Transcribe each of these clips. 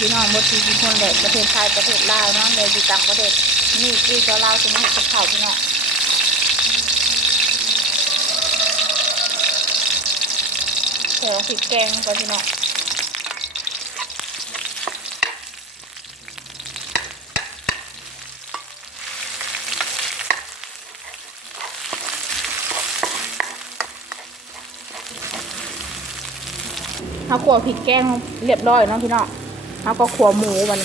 พี่น้องหมดที่ทุกคนเลยประเทศไทยประเทศลาวเนาะเลยอยู่ต่างประเทศนี่คือเจ้าลาวจะมาเห็ดกับข้าวพี่น้องใส่พริกแกงก่อนพี่น้องเขาขวพริกแกงเรียบร้อยเนาะพี่น้อง เขาก็ขัวหมูวัน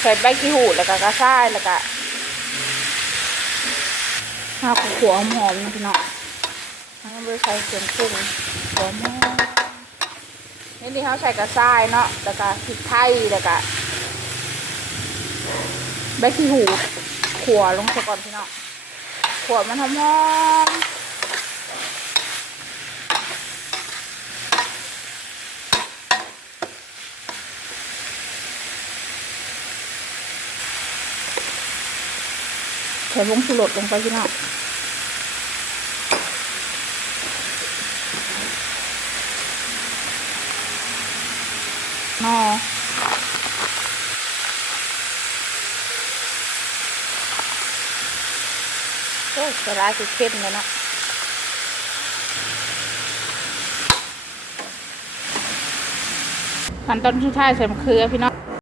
ใส่ใบกี้หูแล้วก็กระชายแล้วก็ข้าวขัวหอมๆนะพี่น้องแล้วก็ใส่เกลือขึ้นหัวหอมนี่ที่เขาใส่กระชายเนาะแล้วก็พริกไทยแล้วก็ใบกี้หูขัวลงไปก่อนพี่น้องขัวมันหอมๆ ส่วงสุรสลงไปพี่น้องนอโอ้ยเวลาคือเข้มเลยเนาะขั้นตอนสุดท้ายใส่มะเขือพี่น้อง